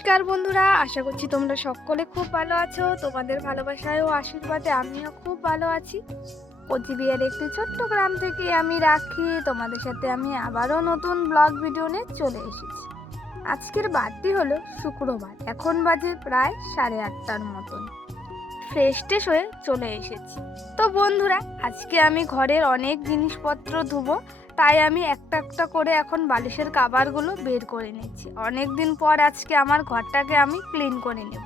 নমস্কার বন্ধুরা, আশা করছি তোমরা সকলে খুব ভালো আছো। তোমাদের ভালোবাসায় ও আশীর্বাদে আমিও খুব ভালো আছি। কোচবিহার একটি ছোট্ট গ্রাম থেকে আমি রাখি। তোমাদের সাথে আমি আবারও নতুন ব্লগ ভিডিও নিয়ে চলে এসেছি। আজকের বারটি হলো শুক্রবার, এখন বাজে প্রায় সাড়ে আটটার মতন। ফ্রেশ ট্রেশ হয়ে চলে এসেছি। তো বন্ধুরা, আজকে আমি ঘরের অনেক জিনিসপত্র ধুবো। তাই আমি একটা একটা করে এখন বালিশের কাবারগুলো বের করে নিচ্ছি। অনেক দিন পর আজকে আমার ঘরটাকে আমি ক্লিন করে নেব।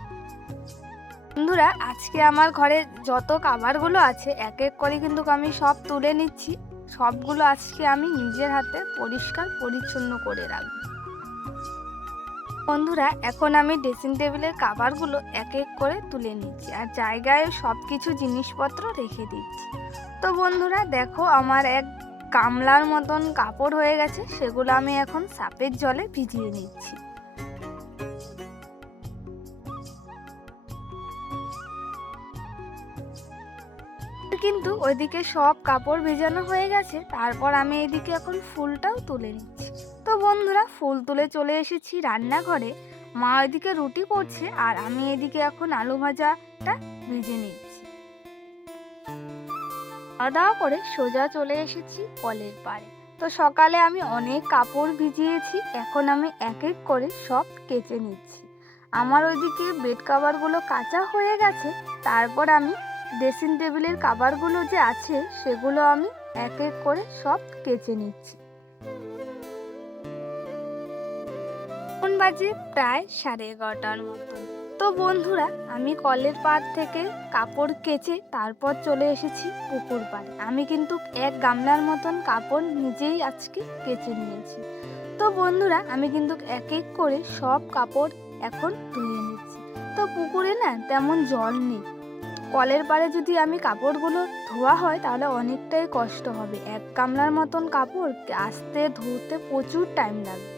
বন্ধুরা, আজকে আমার ঘরে যত কাবারগুলো আছে, এক এক করে কিন্তু আমি সব তুলে নিচ্ছি। সবগুলো আজকে আমি নিজের হাতে পরিষ্কার, পরিচ্ছন্ন করে রাখব। বন্ধুরা, এখন আমি ড্রেসিং টেবিলের কাভারগুলো এক এক করে তুলে নিচ্ছি আর জায়গায় সব কিছু জিনিসপত্র রেখে দিচ্ছি। তো বন্ধুরা, দেখো আমার এক গামলার মতন কাপড় হয়ে গেছে, সেগুলো আমি এখন সাপের জলে ভিজিয়ে নিচ্ছি। কিন্তু ওইদিকে সব কাপড় ভেজানো হয়ে গেছে, তারপর আমি এদিকে এখন ফুলটাও তুলে নিচ্ছি। তো বন্ধুরা, ফুল তুলে চলে এসেছি রান্নাঘরে। মা ওইদিকে রুটি করছে আর আমি এদিকে এখন আলু ভাজাটা ভেজে নিচ্ছি। খাওয়া দাওয়া করে সোজা চলে এসেছি কলের পাড়ে। তো সকালে আমি অনেক কাপড় ভিজিয়েছি, এখন আমি এক এক করে সব কেচে নিচ্ছি। আমার ওইদিকে বেড কাভারগুলো কাঁচা হয়ে গেছে, তারপর আমি ড্রেসিং টেবিলের কাভারগুলো যে আছে, সেগুলো আমি এক এক করে সব কেচে নিচ্ছি। এখন বাজে প্রায় সাড়ে এগারোটার মতো তো বন্ধুরা, আমি কলের পাড় থেকে কাপড় কেচে তারপর চলে এসেছি পুকুর পাড়ে। আমি কিন্তু এক গামলার মতন কাপড় নিজেই আজকে কেচে নিয়েছি। তো বন্ধুরা, আমি কিন্তু এক এক করে সব কাপড় এখন ধুয়ে নিচ্ছি। তো পুকুরে না তেমন জল নেই। কলের পাড়ে যদি আমি কাপড়গুলো ধোয়া হয়, তাহলে অনেকটাই কষ্ট হবে। এক গামলার মতন কাপড় আসতে ধুতে প্রচুর টাইম লাগবে।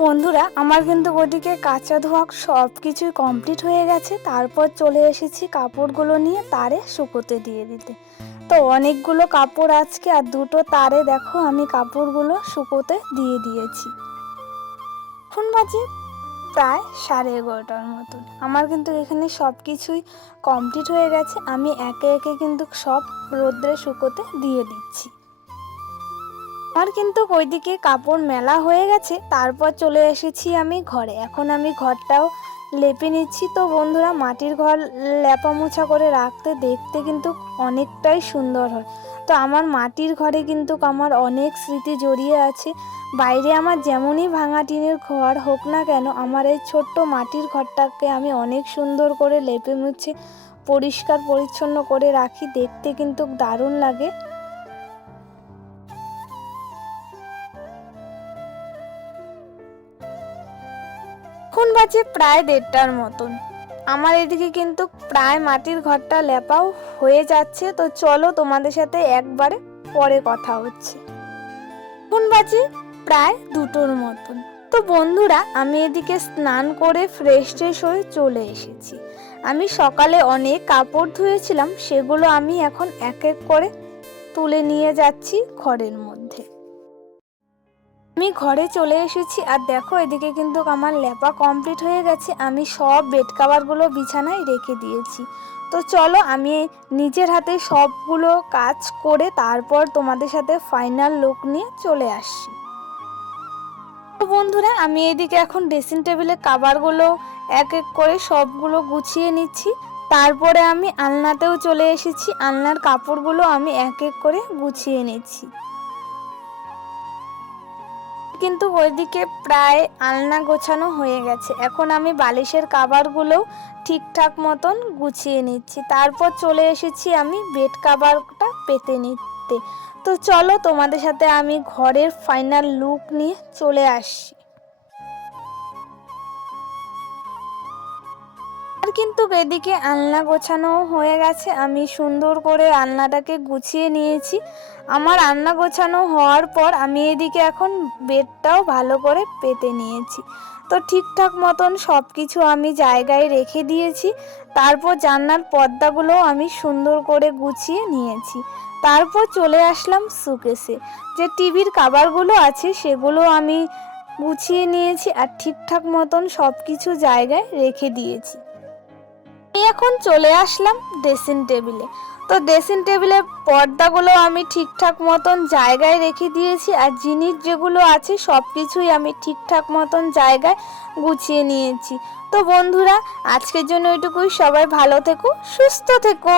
বন্ধুরা আমার কিন্তু ওদিকে কাঁচা ধোয়া সব কিছুই কমপ্লিট হয়ে গেছে। তারপর চলে এসেছি কাপড়গুলো নিয়ে তারে শুকোতে দিয়ে দিতে। তো অনেকগুলো কাপড় আজকে আর দুটো তারে দেখো আমি কাপড়গুলো শুকোতে দিয়ে দিয়েছি। এখন বাজে প্রায় সাড়ে এগারোটার মতন। আমার কিন্তু এখানে সব কিছুই কমপ্লিট হয়ে গেছে। আমি একে একে কিন্তু সব রোদ্রে শুকোতে দিয়ে দিচ্ছি। আমার কিন্তু ওইদিকে কাপড় মেলা হয়ে গেছে, তারপর চলে এসেছি আমি ঘরে। এখন আমি ঘরটাও লেপে নিচ্ছি। তো বন্ধুরা, মাটির ঘর লেপা মোছা করে রাখতে, দেখতে কিন্তু অনেকটাই সুন্দর হয়। তো আমার মাটির ঘরে কিন্তু আমার অনেক স্মৃতি জড়িয়ে আছে। বাইরে আমার যেমনই ভাঙা টিনের ঘর হোক না কেন, আমার এই ছোট্ট মাটির ঘরটাকে আমি অনেক সুন্দর করে লেপে মুছে, পরিষ্কার, পরিচ্ছন্ন করে রাখি। দেখতে কিন্তু দারুণ লাগে। এখন বাজে প্রায় দেড়টার মতন। আমার এদিকে কিন্তু প্রায় মাটির ঘরটা লেপাও হয়ে যাচ্ছে, তো চলো তোমাদের সাথে একবারে পরে কথা হচ্ছে। এখন বাজে প্রায় দুটোর মতন। তো বন্ধুরা, আমি এদিকে স্নান করে ফ্রেশ ট্রেশ হয়ে চলে এসেছি। আমি সকালে অনেক কাপড় ধুয়েছিলাম, সেগুলো আমি এখন এক এক করে তুলে নিয়ে যাচ্ছি ঘরের মধ্যে। আমি ঘরে চলে এসেছি, আর দেখো এদিকে কিন্তু আমার লেপা কমপ্লিট হয়ে গেছে। আমি সব বেড কাভারগুলো বিছানায় রেখে দিয়েছি। তো চলো আমি নিজের হাতে সবগুলো কাজ করে তারপর তোমাদের সাথে ফাইনাল লুক নিয়ে চলে আসছি তো বন্ধুরা, আমি এদিকে এখন ড্রেসিং টেবিলে কাভারগুলো এক এক করে সবগুলো গুছিয়ে নিচ্ছি। তারপরে আমি আলনাতেও চলে এসেছি। আলনার কাপড়গুলো আমি এক এক করে গুছিয়ে নিচ্ছি। কিন্তু ওইদিকে প্রায় আলনা গোছানো হয়ে গেছে। এখন আমি বালিশের কাবারগুলো ঠিকঠাক মতন গুছিয়ে নিচ্ছি। তারপর চলে এসেছি আমি বেড কাবারটা পেতে নিতে। তো চলো তোমাদের সাথে আমি ঘরের ফাইনাল লুক নিয়ে চলে আসছি কিন্তু এদিকে আলনা গোছানো হয়ে গেছে। আমি সুন্দর করে আলনাটাকে গুছিয়ে নিয়েছি। আমার আলনা গোছানো হওয়ার পর আমি এদিকে এখন বেডটাও ভালো করে পেতে নিয়েছি। তো ঠিকঠাক মতন সব কিছু আমি জায়গায় রেখে দিয়েছি। তারপর জান্নার পর্দাগুলো আমি সুন্দর করে গুছিয়ে নিয়েছি। তারপর চলে আসলাম সুকেসে। যে টিভির কাভারগুলো আছে সেগুলো আমি গুছিয়ে নিয়েছি আর ঠিকঠাক মতন সব কিছু জায়গায় রেখে দিয়েছি। এখন চলে আসলাম ড্রেসিং টেবিলে তো ড্রেসিং টেবিলে পর্দাগুলো আমি ঠিকঠাক মতন জায়গায় রেখে দিয়েছি আর জিনিস যেগুলো আছে সব কিছুই আমি ঠিকঠাক মতন জায়গায় গুছিয়ে নিয়েছি। তো বন্ধুরা, আজকের জন্য এটুকুই। সবাই ভালো থেকো, সুস্থ থেকো।